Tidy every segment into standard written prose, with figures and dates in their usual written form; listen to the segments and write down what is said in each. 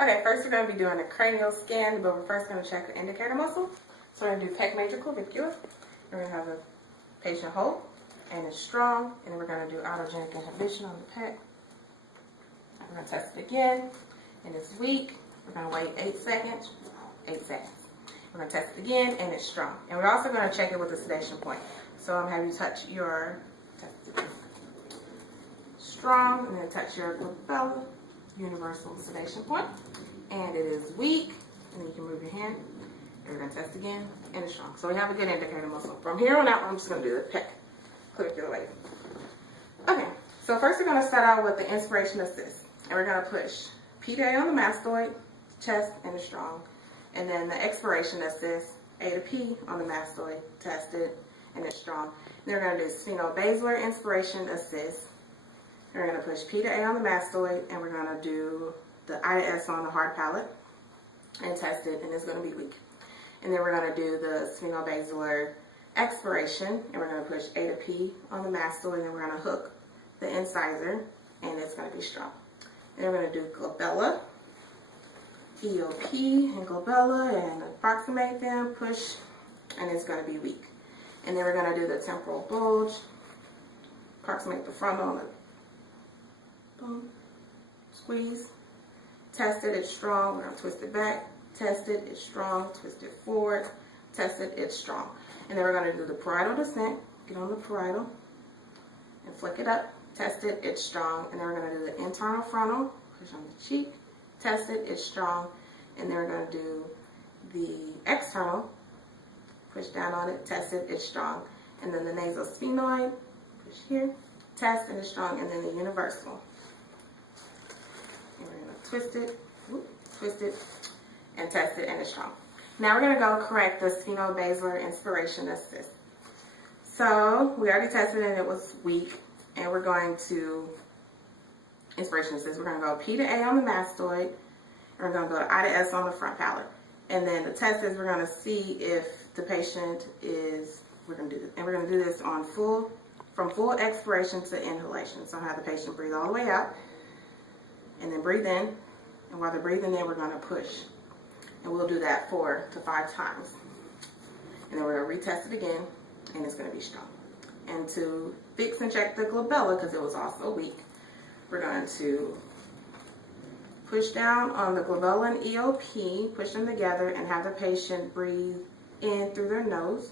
Okay, first we're going to be doing a cranial scan, but we're first going to check the indicator muscle. So we're going to do pec major clavicular. We're going to have the patient hold, and it's strong, and then we're going to do autogenic inhibition on the pec. We're going to test it again, and it's weak. We're going to wait 8 seconds. 8 seconds. We're going to test it again, and it's strong. And we're also going to check it with a sedation point. So I'm having you touch your strong, and then touch your glabella, universal sedation point, and it is weak, and then you can move your hand, and we're going to test again, and it's strong. So we have a good indicator muscle. From here on out, I'm just going to do the pec clavicular wave. Okay, so first we're going to start out with the inspiration assist, and we're going to push P to A on the mastoid, chest, and it's strong, and then the expiration assist, A to P on the mastoid, tested, and it's strong. Then we're going to do spheno-basilar inspiration assist. We're going to push P to A on the mastoid, and we're going to do the I to S on the hard palate and test it, and it's going to be weak. And then we're going to do the spheno-basilar expiration, and we're going to push A to P on the mastoid, and then we're going to hook the incisor, and it's going to be strong. And then we're going to do glabella, EOP, and glabella, and approximate them, push, and it's going to be weak. And then we're going to do the temporal bulge, approximate the frontal, and boom, squeeze, test it, it's strong, we're going to twist it back, test it, it's strong, twist it forward, test it, it's strong. And then we're going to do the parietal descent, get on the parietal, and flick it up, test it, it's strong. And then we're going to do the internal frontal, push on the cheek, test it, it's strong. And then we're going to do the external, push down on it, test it, it's strong. And then the nasal sphenoid, push here, test, and it's strong. And then the universal. And we're going to twist it, and test it, and it's strong. Now we're going to go correct the spheno-basilar inspiration assist. So we already tested it and it was weak, and we're going to, inspiration assist, we're going to go P to A on the mastoid, and we're going to go to I to S on the front palate. And then the test is we're going to see if the patient is, we're going to do this, and we're going to do this on from full expiration to inhalation. So have the patient breathe all the way out, and then breathe in, and while they're breathing in, we're going to push. And we'll do that 4 to 5 times. And then we're going to retest it again, and it's going to be strong. And to fix and check the glabella, because it was also weak, we're going to push down on the glabella and EOP, push them together, and have the patient breathe in through their nose.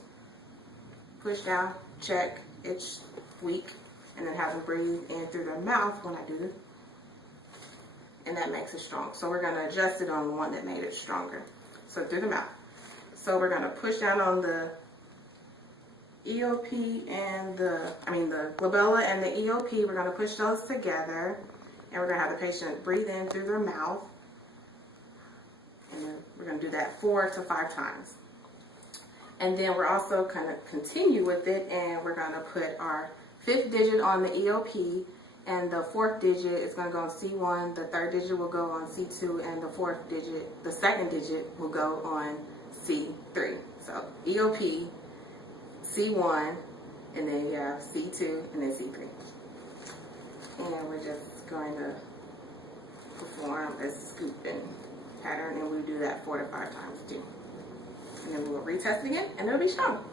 Push down, check, it's weak, and then have them breathe in through their mouth when I do this. And that makes it strong. So we're going to adjust it on the one that made it stronger. So through the mouth. So we're going to push down on the EOP and the glabella and the EOP. We're going to push those together, and we're going to have the patient breathe in through their mouth. And then we're going to do that 4 to 5 times. And then we're also going to continue with it, and we're going to put our 5th digit on the EOP. And the 4th digit is going to go on C1, the 3rd digit will go on C2, and the 2nd digit will go on C3. So EOP, C1, and then you have C2, and then C3. And we're just going to perform a scooping pattern, and we do that 4 to 5 times too. And then we'll retest again, and it'll be strong.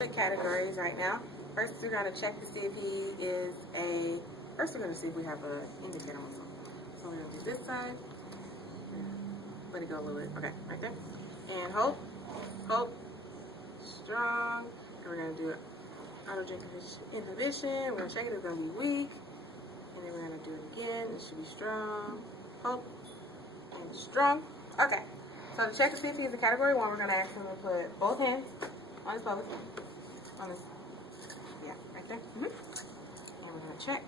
The categories right now. First, we're going to check to see if he is first we're going to see if we have an indicator muscle. So we're going to do this side. Let it go a little bit. Okay, right there. And hold, strong. And we're going to do autogenic inhibition. We're going to check it, it's going to be weak. And then we're going to do it again. It should be strong. Hold, and strong. Okay, so to check to see if he's a category 1, we're going to ask him to put both hands on his pelvis. On his, yeah, right there. And we're going to check.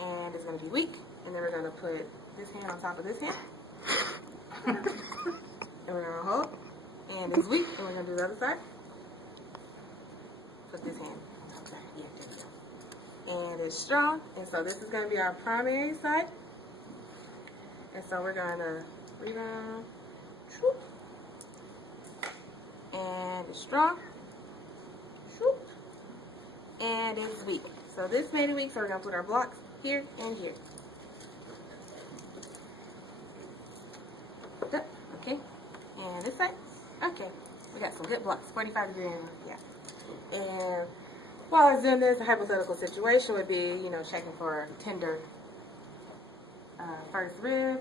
And it's going to be weak. And then we're going to put this hand on top of this hand. And we're going to hold. And it's weak. And we're going to do the other side. Put this hand on top of that. Yeah, there we go. And it's strong. And so this is going to be our primary side. And so we're going to rebound. And it's strong. And it's weak. So this made it weak, so we're going to put our blocks here and here. Okay. And this side. Okay. We got some good blocks. 45-degree angle. Yeah. And while I was doing this, a hypothetical situation would be, you know, checking for tender first rib.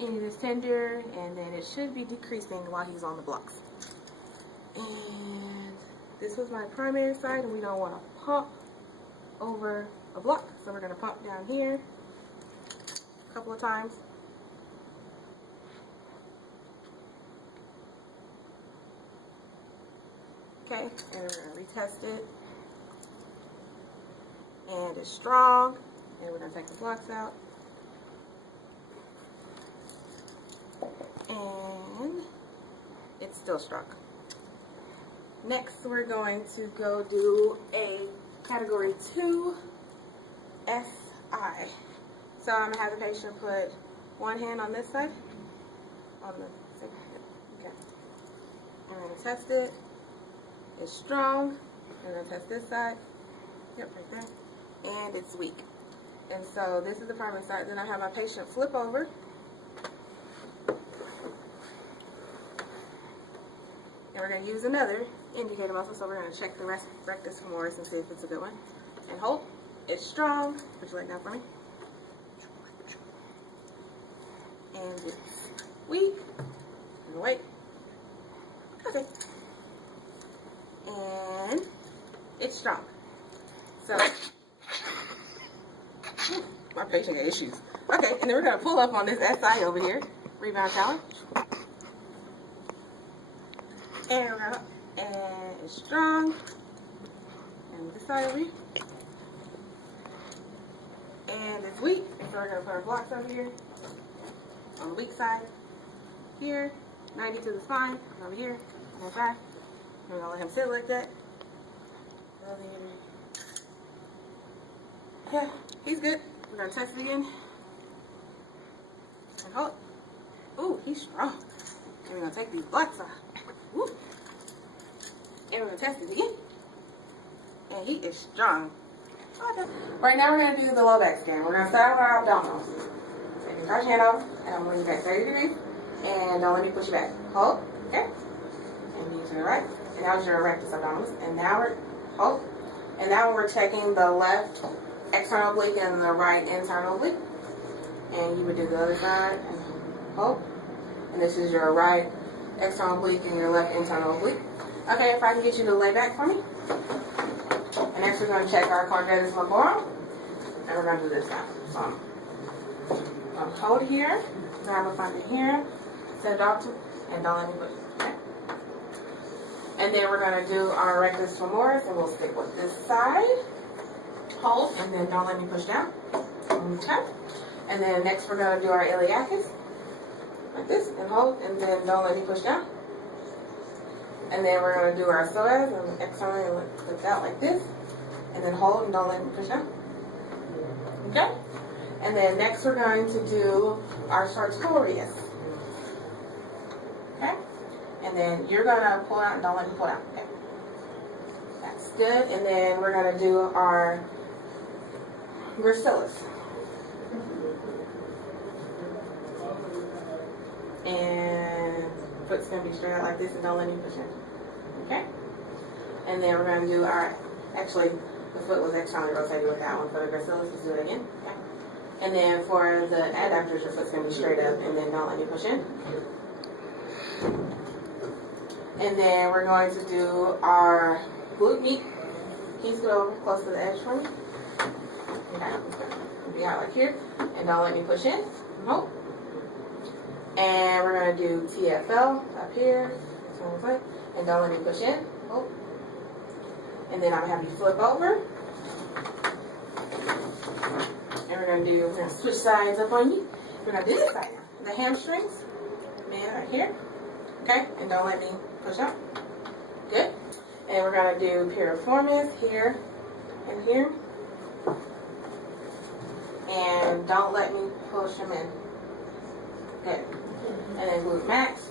Any of this tender, and then it should be decreasing while he's on the blocks. And this was my primary side, and we don't want to pump over a block, so we're going to pump down here a couple of times. Okay, and then we're going to retest it. And it's strong, and we're going to take the blocks out. And it's still strong. Next, we're going to go do a category 2 SI. So I'm going to have the patient put one hand on this side, on the second hand. Okay. I'm going to test it. It's strong. I'm going to test this side. Yep, right there. And it's weak. And so this is the primary side. Then I have my patient flip over. And we're going to use another indicator muscle, so we're going to check the rectus femoris and see if it's a good one. And hold. It's strong. Put your leg down for me. And it's weak. And wait. Okay. And it's strong. So, my patient got issues. Okay, and then we're going to pull up on this SI over here. Rebound challenge. And we're up, and it's strong. And this side over here. And it's weak. And so we're going to put our blocks over here. On the weak side. Here. 90 to the spine. Over here. On that side. We're going to let him sit like that. Yeah, he's good. We're going to test it again. And hold. Ooh, he's strong. And we're going to take these blocks off. Woo. And we're going to test it again. And he is strong. Okay. Right now we're going to do the low back scan. We're going to start with our abdominals. So you can touch your hand off, and I'm going to back 30 degrees. And don't let me push you back. Hold. Okay. And you to the right. And that was your rectus abdominis. And now we're, hold. And now we're checking the left external oblique and the right internal oblique. And you would do the other side and hold. And this is your right external oblique and your left internal oblique. Okay, if I can get you to lay back for me. And next we're going to check our quadratus lumborum. And we're going to do this now. So I'm hold here, grab a funding here, set it off to, and don't let me push. Okay. And then we're going to do our rectus femoris, and we'll stick with this side. Hold, and then don't let me push down. Okay. And then next we're going to do our iliacus. Like this, and hold, and then don't let me push down. And then we're going to do our psoas, and externally lift out like this. And then hold, and don't let me push down. Okay? And then next we're going to do our sartorius. Okay? And then you're going to pull out and don't let me pull out. Okay. That's good. And then we're going to do our gracilis. And foot's going to be straight out like this and don't let me push in. Okay? And then we're going to do our, actually, the foot was externally rotated with that one for the gracilis. Let's do it again. Okay? And then for the adductors, your foot's going to be straight up and then don't let me push in. And then we're going to do our glute med. Can you scoot over close to the edge for me? Okay. Be out like here. And don't let me push in. Hold. And we're going to do TFL up here. And don't let me push in. Hold. And then I'm going to have you flip over. And we're going to switch sides up on you. We're going to do this side now. The hamstrings. Man, right here. Okay. And don't let me push up. Good. And we're going to do piriformis here and here. And don't let me push them in. Good. And then glute max.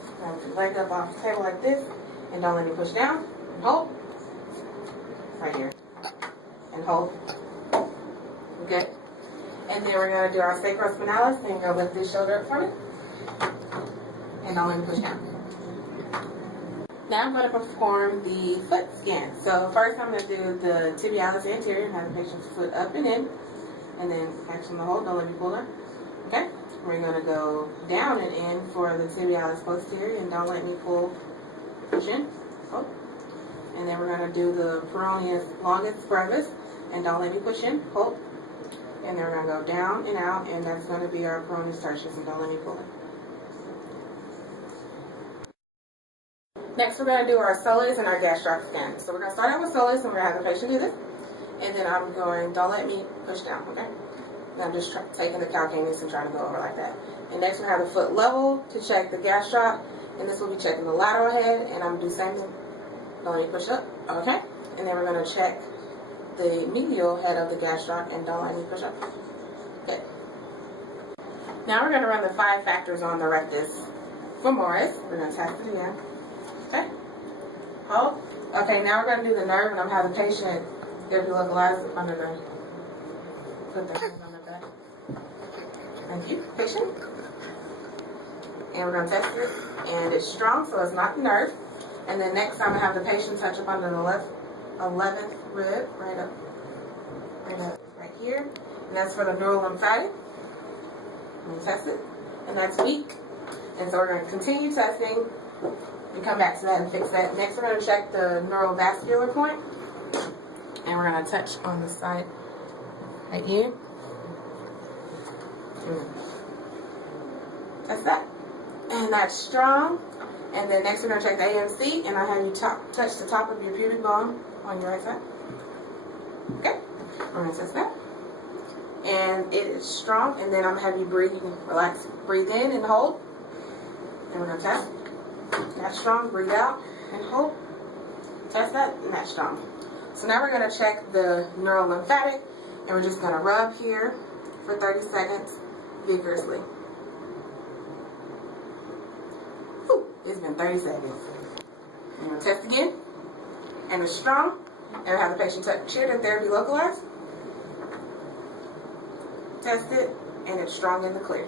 Leg up off the table like this. And don't let me push down. And hold. Right here. And hold. Good. And then we're going to do our sacrospinalis. And you're going to lift this shoulder up for me. and don't let me push down. Now I'm going to perform the foot scan. So first I'm going to do the tibialis anterior, have the patient's foot up and in, and then action the hold, don't let me pull her. Okay? We're going to go down and in for the tibialis posterior, and don't let me push in, hold. And then we're going to do the peroneus longus brevis, and don't let me push in, hold. And then we're going to go down and out, and that's going to be our peroneus tertius, and don't let me pull it. Next, we're going to do our soleus and our gastroc scan. So we're going to start out with soleus, and we're going to have the patient do this. And then I'm going, don't let me push down, okay? And I'm just taking the calcaneus and trying to go over like that. And next, we're going to have the foot level to check the gastroc. And this will be checking the lateral head. And I'm going to do the same thing. Don't let me push up, okay? And then we're going to check the medial head of the gastroc, and don't let me push up. Good. Now we're going to run the 5 factors on the rectus femoris. We're going to test it again. Okay. Hold. Okay, now we're going to do the nerve, and I'm going to have the patient localize under the, put their hands on the back. Thank you. Patient. And we're going to test it, and it's strong, so it's not the nerve. And then next, I'm going to have the patient touch up under the left 11th rib, right here. And that's for the neurolymphatic. And test it. And that's weak. And so we're going to continue testing and come back to that and fix that. Next, we're going to check the neurovascular point. And we're going to touch on the side right here. That's that. And that's strong. And then next, we're going to check the AMC. And I'll have you touch the top of your pubic bone on your right side. Okay. We're going to test that. And it is strong. And then I'm going to have you breathe. You can relax. Breathe in and hold. And we're going to test. That's strong. Breathe out and hold. Test that. And that's strong. So now we're going to check the neurolymphatic. And we're just going to rub here for 30 seconds vigorously. Whew, it's been 30 seconds. I'm going to test again. And it's strong. And we'll have the patient touch here to therapy localized. Test it. And it's strong in the clear.